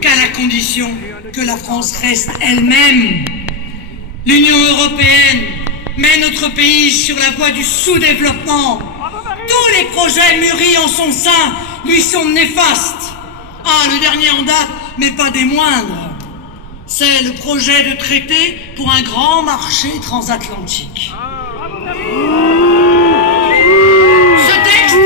qu'à la condition que la France reste elle-même. L'Union européenne met notre pays sur la voie du sous-développement. Tous les projets mûris en son sein lui sont néfastes. Ah, le dernier en date, mais pas des moindres, c'est le projet de traité pour un grand marché transatlantique. Ce texte,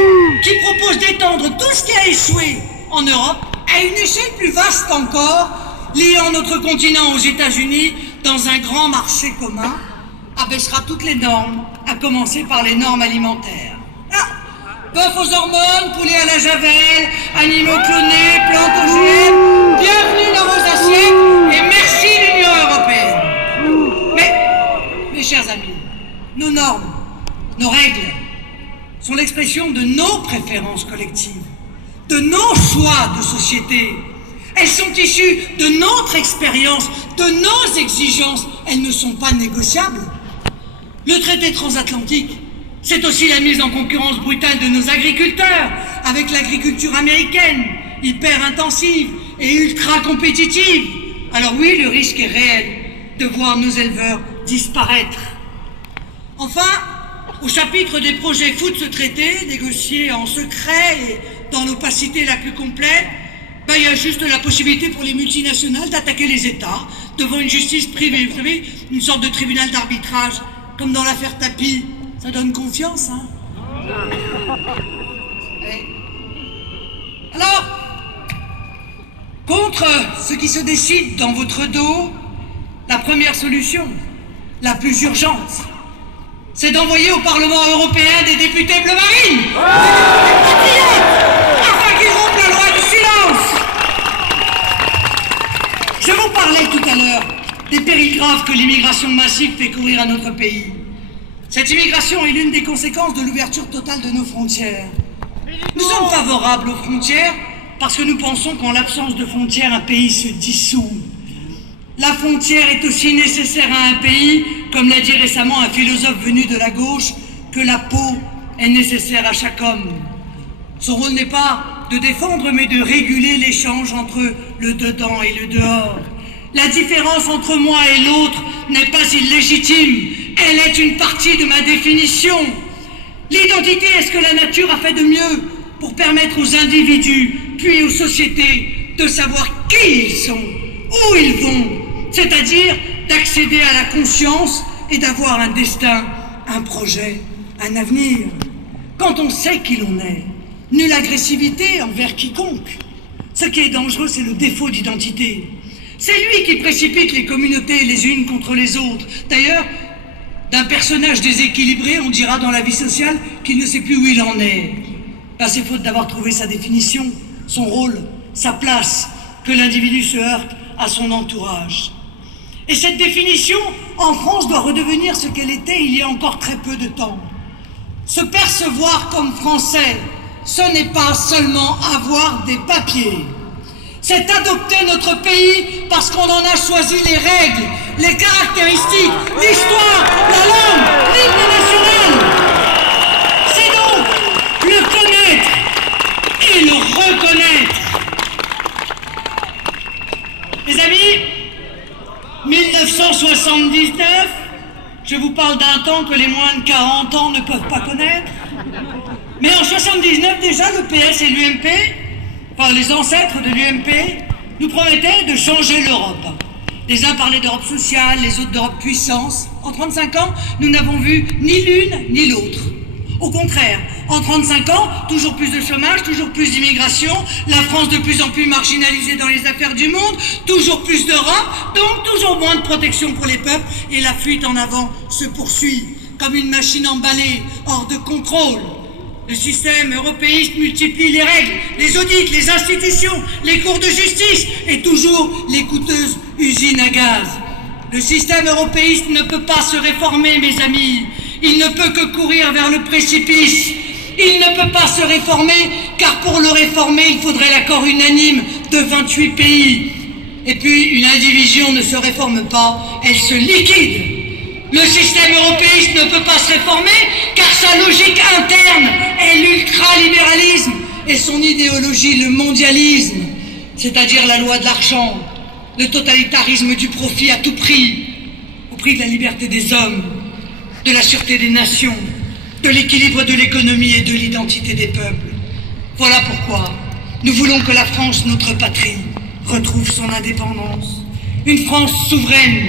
qui propose d'étendre tout ce qui a échoué en Europe à une échelle plus vaste encore, liant notre continent aux États-Unis dans un grand marché commun, abaissera toutes les normes, à commencer par les normes alimentaires. Bœuf aux hormones, poulet à la javel, animaux clonés, plantes OGM, bienvenue dans vos assiettes et merci l'Union européenne. Mais, mes chers amis, nos normes, nos règles sont l'expression de nos préférences collectives, de nos choix de société. Elles sont issues de notre expérience, de nos exigences. Elles ne sont pas négociables. Le traité transatlantique, c'est aussi la mise en concurrence brutale de nos agriculteurs avec l'agriculture américaine, hyper intensive et ultra compétitive. Alors oui, le risque est réel de voir nos éleveurs disparaître. Enfin, au chapitre des projets fous de ce traité, négociés en secret et dans l'opacité la plus complète, il y a juste la possibilité pour les multinationales d'attaquer les États devant une justice privée. Vous savez, une sorte de tribunal d'arbitrage, comme dans l'affaire Tapie. Ça donne confiance, hein? Alors, contre ce qui se décide dans votre dos, la première solution, la plus urgente, c'est d'envoyer au Parlement européen des députés bleu marine, des patriotes, afin qu'ils rompent la loi du silence. Je vous parlais tout à l'heure des périls graves que l'immigration massive fait courir à notre pays. Cette immigration est l'une des conséquences de l'ouverture totale de nos frontières. Nous sommes favorables aux frontières parce que nous pensons qu'en l'absence de frontières, un pays se dissout. La frontière est aussi nécessaire à un pays, comme l'a dit récemment un philosophe venu de la gauche, que la peau est nécessaire à chaque homme. Son rôle n'est pas de défendre, mais de réguler l'échange entre le dedans et le dehors. La différence entre moi et l'autre n'est pas illégitime. Elle est une partie de ma définition. L'identité est ce que la nature a fait de mieux pour permettre aux individus, puis aux sociétés, de savoir qui ils sont, où ils vont, c'est-à-dire d'accéder à la conscience et d'avoir un destin, un projet, un avenir. Quand on sait qui l'on est, nulle agressivité envers quiconque. Ce qui est dangereux, c'est le défaut d'identité. C'est lui qui précipite les communautés les unes contre les autres. D'ailleurs, d'un personnage déséquilibré, on dira dans la vie sociale qu'il ne sait plus où il en est. C'est faute d'avoir trouvé sa définition, son rôle, sa place, que l'individu se heurte à son entourage. Et cette définition, en France, doit redevenir ce qu'elle était il y a encore très peu de temps. Se percevoir comme français, ce n'est pas seulement avoir des papiers. C'est adopter notre pays parce qu'on en a choisi les règles, les caractéristiques, l'histoire, la langue, l'hymne national. C'est donc le connaître et le reconnaître. Mes amis, 1979, je vous parle d'un temps que les moins de 40 ans ne peuvent pas connaître. Mais en 79 déjà, le PS et l'UMP, enfin les ancêtres de l'UMP, nous promettaient de changer l'Europe. Les uns parlaient d'Europe sociale, les autres d'Europe puissance. En 35 ans, nous n'avons vu ni l'une ni l'autre. Au contraire, en 35 ans, toujours plus de chômage, toujours plus d'immigration, la France de plus en plus marginalisée dans les affaires du monde, toujours plus d'Europe, donc toujours moins de protection pour les peuples, et la fuite en avant se poursuit, comme une machine emballée, hors de contrôle. Le système européiste multiplie les règles, les audits, les institutions, les cours de justice et toujours les coûteuses usines à gaz. Le système européiste ne peut pas se réformer, mes amis. Il ne peut que courir vers le précipice. Il ne peut pas se réformer, car pour le réformer, il faudrait l'accord unanime de 28 pays. Et puis, une indivision ne se réforme pas, elle se liquide. Le système européiste ne peut pas se réformer, car sa logique interne est l'ultralibéralisme et son idéologie le mondialisme. c'est-à-dire la loi de l'argent, le totalitarisme du profit à tout prix, au prix de la liberté des hommes, de la sûreté des nations, de l'équilibre de l'économie et de l'identité des peuples. Voilà pourquoi nous voulons que la France, notre patrie, retrouve son indépendance. Une France souveraine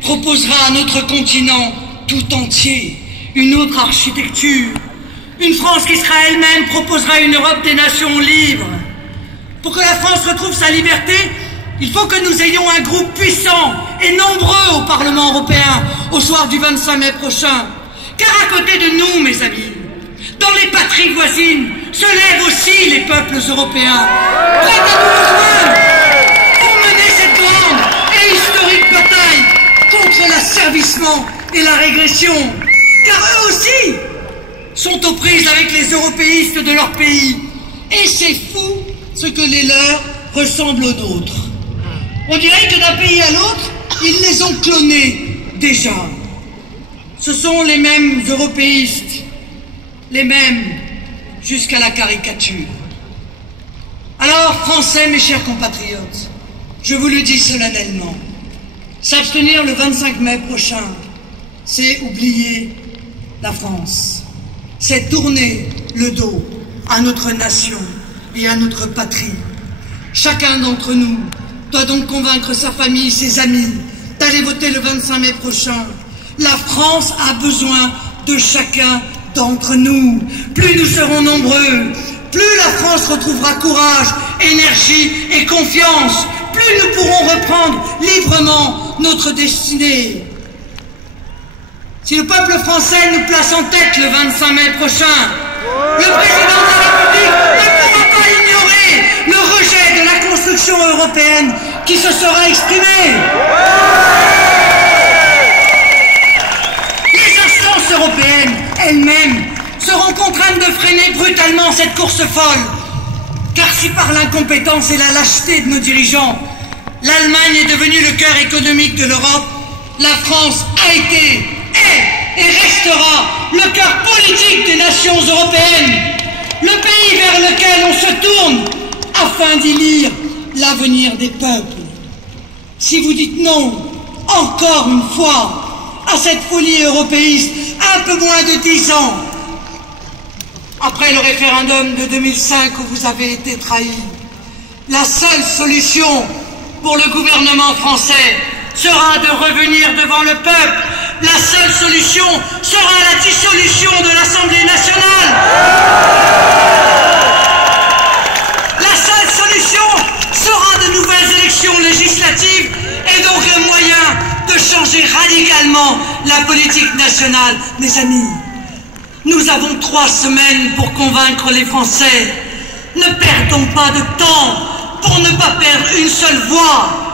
proposera à notre continent tout entier une autre architecture. Une France qui sera elle-même proposera une Europe des nations libres. Pour que la France retrouve sa liberté, il faut que nous ayons un groupe puissant et nombreux au Parlement européen au soir du 25 mai prochain. Car à côté de nous, mes amis, dans les patries voisines, se lèvent aussi les peuples européens, prêts à nous rejoindre pour mener cette grande et historique bataille contre l'asservissement et la régression. Car eux aussi sont aux prises avec les européistes de leur pays. Et c'est fou ce que les leurs ressemblent aux nôtres. On dirait que d'un pays à l'autre, ils les ont clonés déjà. Ce sont les mêmes européistes, les mêmes jusqu'à la caricature. Alors, Français, mes chers compatriotes, je vous le dis solennellement, s'abstenir le 25 mai prochain, c'est oublier la France, c'est tourner le dos à notre nation et à notre patrie. Chacun d'entre nous doit donc convaincre sa famille, ses amis, d'aller voter le 25 mai prochain. La France a besoin de chacun d'entre nous. Plus nous serons nombreux, plus la France retrouvera courage, énergie et confiance, plus nous pourrons reprendre librement notre destinée. Si le peuple français nous place en tête le 25 mai prochain, le président de la République ne pourra pas ignorer le rejet de la construction européenne qui se sera exprimé. Les instances européennes elles-mêmes seront contraintes de freiner brutalement cette course folle. Car si par l'incompétence et la lâcheté de nos dirigeants, l'Allemagne est devenue le cœur économique de l'Europe, la France a été, est et restera le cœur politique des nations européennes, le pays vers lequel on se tourne afin d'y lire l'avenir des peuples. Si vous dites non, encore une fois, à cette folie européiste, un peu moins de 10 ans, après le référendum de 2005 où vous avez été trahis, la seule solution pour le gouvernement français sera de revenir devant le peuple. La seule solution sera la dissolution de l'Assemblée nationale. La seule solution sera de nouvelles élections législatives et donc le moyen de changer radicalement la politique nationale. Mes amis, nous avons 3 semaines pour convaincre les Français. Ne perdons pas de temps pour ne pas perdre une seule voix.